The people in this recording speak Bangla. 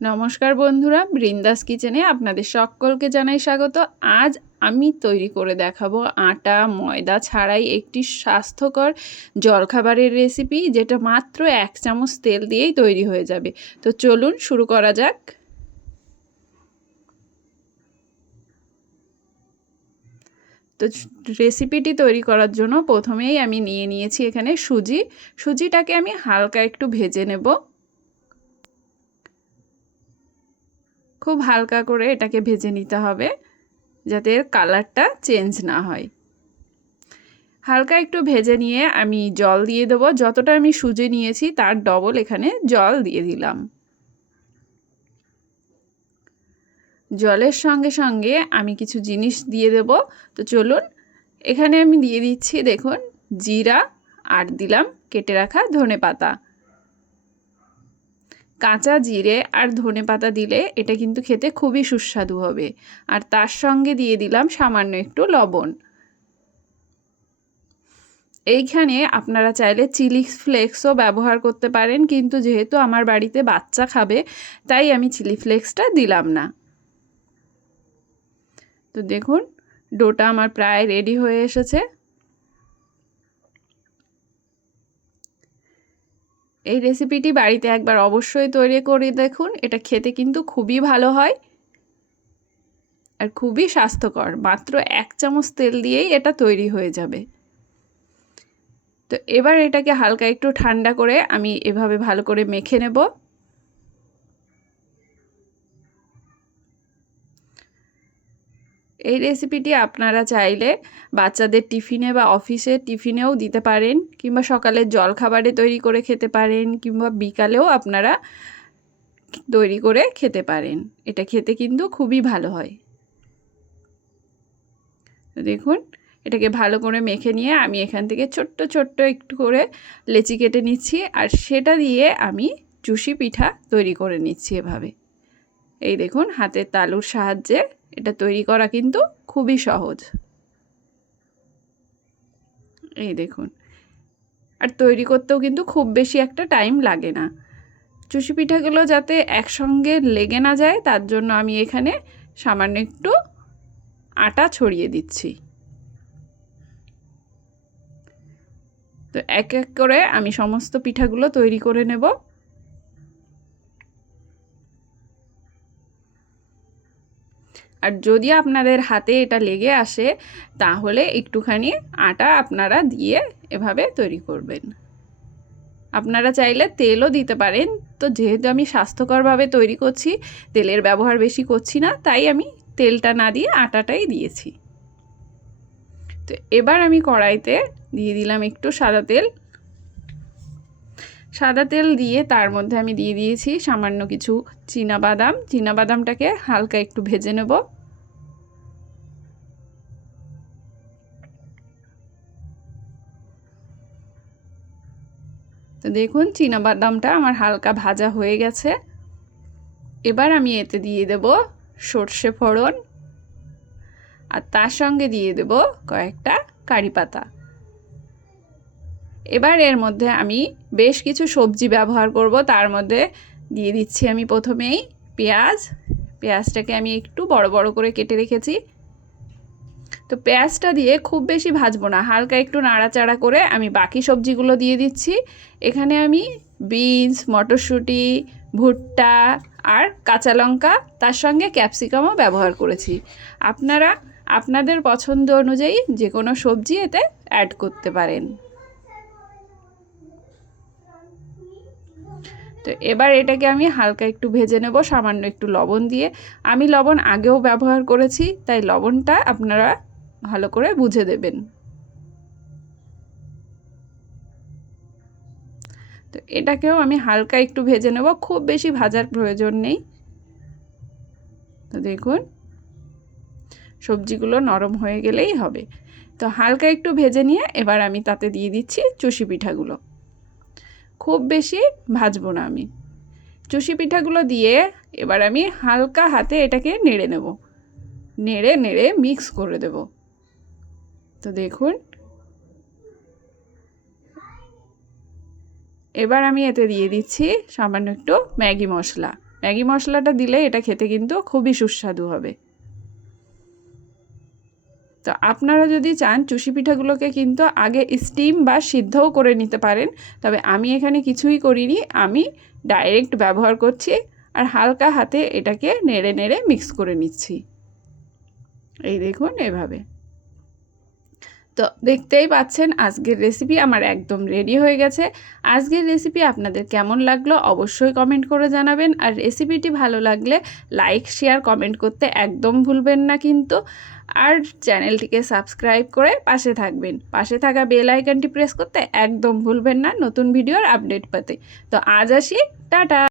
নমস্কার বন্ধুরা, বৃন্দাস কিচেনে আপনাদের সকলকে জানাই স্বাগত। আজ আমি তৈরি করে দেখাবো আটা ময়দা ছাড়াই একটি স্বাস্থ্যকর জলখাবারের রেসিপি, যেটা মাত্র 1 চামচ তেল দিয়েই তৈরি হয়ে যাবে। তো চলুন শুরু করা যাক। তো রেসিপিটি তৈরি করার জন্য প্রথমেই আমি নিয়ে নিয়েছি এখানে সুজিটাকে আমি হালকা একটু ভেজে নেব। খুব হালকা করে এটাকে ভেজে নিতে হবে, যাতে এর কালারটা চেঞ্জ না হয়। হালকা একটু ভেজে নিয়ে আমি জল দিয়ে দেবো। যতটা আমি সুজি নিয়েছি তার ডবল এখানে জল দিয়ে দিলাম। জলের সঙ্গে সঙ্গে আমি কিছু জিনিস দিয়ে দেব। তো চলুন, এখানে আমি দিয়ে দিচ্ছি, দেখুন, জিরা, আর দিলাম কেটে রাখা ধনেপাতা। কাঁচা জিরে আর ধনেপাতা দিলে এটা কিন্তু খেতে খুবই সুস্বাদু হবে। আর তার সঙ্গে দিয়ে দিলাম সামান্য একটু লবণ। এইখানে আপনারা চাইলে চিলি ফ্লেক্সও ব্যবহার করতে পারেন, কিন্তু যেহেতু আমার বাড়িতে বাচ্চা খাবে তাই আমি চিলি ফ্লেক্সটা দিলাম না। তো দেখুন, ডোটা আমার প্রায় রেডি হয়ে এসেছে। এই রেসিপিটি বাড়িতে একবার অবশ্যই তৈরি করে দেখুন, এটা খেতে কিন্তু খুবই ভালো হয় আর খুবই স্বাস্থ্যকর। মাত্র 1 চামচ তেল দিয়েই এটা তৈরি হয়ে যাবে। তো এবার এটাকে হালকা একটু ঠান্ডা করে আমি এভাবে ভালো করে মেখে নেব। এই রেসিপিটি আপনারা চাইলে বাচ্চাদের টিফিনে বা অফিসের টিফিনেও দিতে পারেন, কিংবা সকালের জলখাবারে তৈরি করে খেতে পারেন, কিংবা বিকালেও আপনারা তৈরি করে খেতে পারেন। এটা খেতে কিন্তু খুবই ভালো হয়। দেখুন, এটাকে ভালো করে মেখে নিয়ে আমি এখান থেকে ছোট্ট ছোট্ট একটু করে লেচি কেটে নিচ্ছি, আর সেটা দিয়ে আমি চুষি পিঠা তৈরি করে নিচ্ছি এভাবে। এই দেখুন, হাতের তালুর সাহায্যে এটা তৈরি করা কিন্তু খুবই সহজ। এই দেখুন, আর তৈরি করতেও কিন্তু খুব বেশি একটা টাইম লাগে না। চুষি পিঠাগুলো যাতে একসঙ্গে লেগে না যায় তার জন্য আমি এখানে সামান্য একটু আটা ছড়িয়ে দিচ্ছি। তো এক এক করে আমি সমস্ত পিঠাগুলো তৈরি করে নেব। আর যদি আপনাদের হাতে এটা লেগে আসে তাহলে একটুখানি আটা আপনারা দিয়ে এভাবে তৈরি করবেন। আপনারা চাইলে তেলও দিতে পারেন। তো যেহেতু আমি স্বাস্থ্যকরভাবে তৈরি করছি, তেলের ব্যবহার বেশি করছি না, তাই আমি তেলটা না দিয়ে আটাটাই দিয়েছি। তো এবার আমি কড়াইতে দিয়ে দিলাম একটু সাদা তেল। সাদা তেল দিয়ে তার মধ্যে আমি দিয়ে দিয়েছি সামান্য কিছু চীনাবাদাম। চীনাবাদামটাকে হালকা একটু ভেজে নেব। তো দেখুন, চীনাবাদামটা আমার হালকা ভাজা হয়ে গেছে। এবার আমি এতে দিয়ে দেব সর্ষে ফোড়ন, আর তার সঙ্গে দিয়ে দেব কয়েকটা কারি পাতা। এবার এর মধ্যে আমি বেশ কিছু সবজি ব্যবহার করব। তার মধ্যে দিয়ে দিচ্ছি আমি প্রথমেই পেঁয়াজটাকে আমি একটু বড় বড় করে কেটে রেখেছি। তো পেঁয়াজটা দিয়ে খুব বেশি ভাজবো না, হালকা একটু নাড়াচাড়া করে আমি বাকি সবজিগুলো দিয়ে দিচ্ছি। এখানে আমি বিনস, মটরশুঁটি, ভুট্টা আর কাঁচা লঙ্কা, তার সঙ্গে ক্যাপসিকামও ব্যবহার করেছি। আপনারা আপনাদের পছন্দ অনুযায়ী যে কোনো সবজি এতে অ্যাড করতে পারেন। তো এবার এটাকে আমি হালকা একটু ভেজে নেব সামান্য একটু লবণ দিয়ে। আমি লবণ আগেও ব্যবহার করেছি, তাই লবণটা আপনারা ভালো করে বুঝে দেবেন। তো এটাকেও আমি হালকা একটু ভেজে নেব, খুব বেশি ভাজার প্রয়োজন নেই। তো দেখুন, সবজিগুলো নরম হয়ে গেলেই হবে। তো হালকা একটু ভেজে নিয়ে এবার আমি তাতে দিয়ে দিচ্ছি চুষি পিঠাগুলো। খুব বেশি ভাজবো না আমি। চুষি পিঠাগুলো দিয়ে এবার আমি হালকা হাতে এটাকে নেড়ে নেব, নেড়ে নেড়ে মিক্স করে দেব। তো দেখুন, এবার আমি এতে দিয়ে দিচ্ছি সামান্য একটু ম্যাগি মশলা। ম্যাগি মশলাটা দিলে এটা খেতে কিন্তু খুবই সুস্বাদু হবে। তো আপনারা যদি চান চুষি পিঠাগুলোকে কিন্তু আগে স্টিম বা সিদ্ধও করে নিতে পারেন, তবে আমি এখানে কিছুই করিনি, আমি ডাইরেক্ট ব্যবহার করছি আর হালকা হাতে এটাকে নেড়ে নেড়ে মিক্স করে নিচ্ছি। এই দেখুন এভাবে। তো দেখতেই পাচ্ছেন আজকের রেসিপি আমার একদম রেডি হয়ে গেছে। আজকের রেসিপি আপনাদের কেমন লাগলো অবশ্যই কমেন্ট করে জানাবেন, আর রেসিপিটি ভালো লাগলে লাইক শেয়ার কমেন্ট করতে একদম ভুলবেন না কিন্তু। আর চ্যানেলটিকে সাবস্ক্রাইব করে পাশে থাকবেন, পাশে থাকা বেল আইকনটি প্রেস করতে একদম ভুলবেন না নতুন ভিডিওর আপডেট পেতে। তো আজ আসি, টাটা।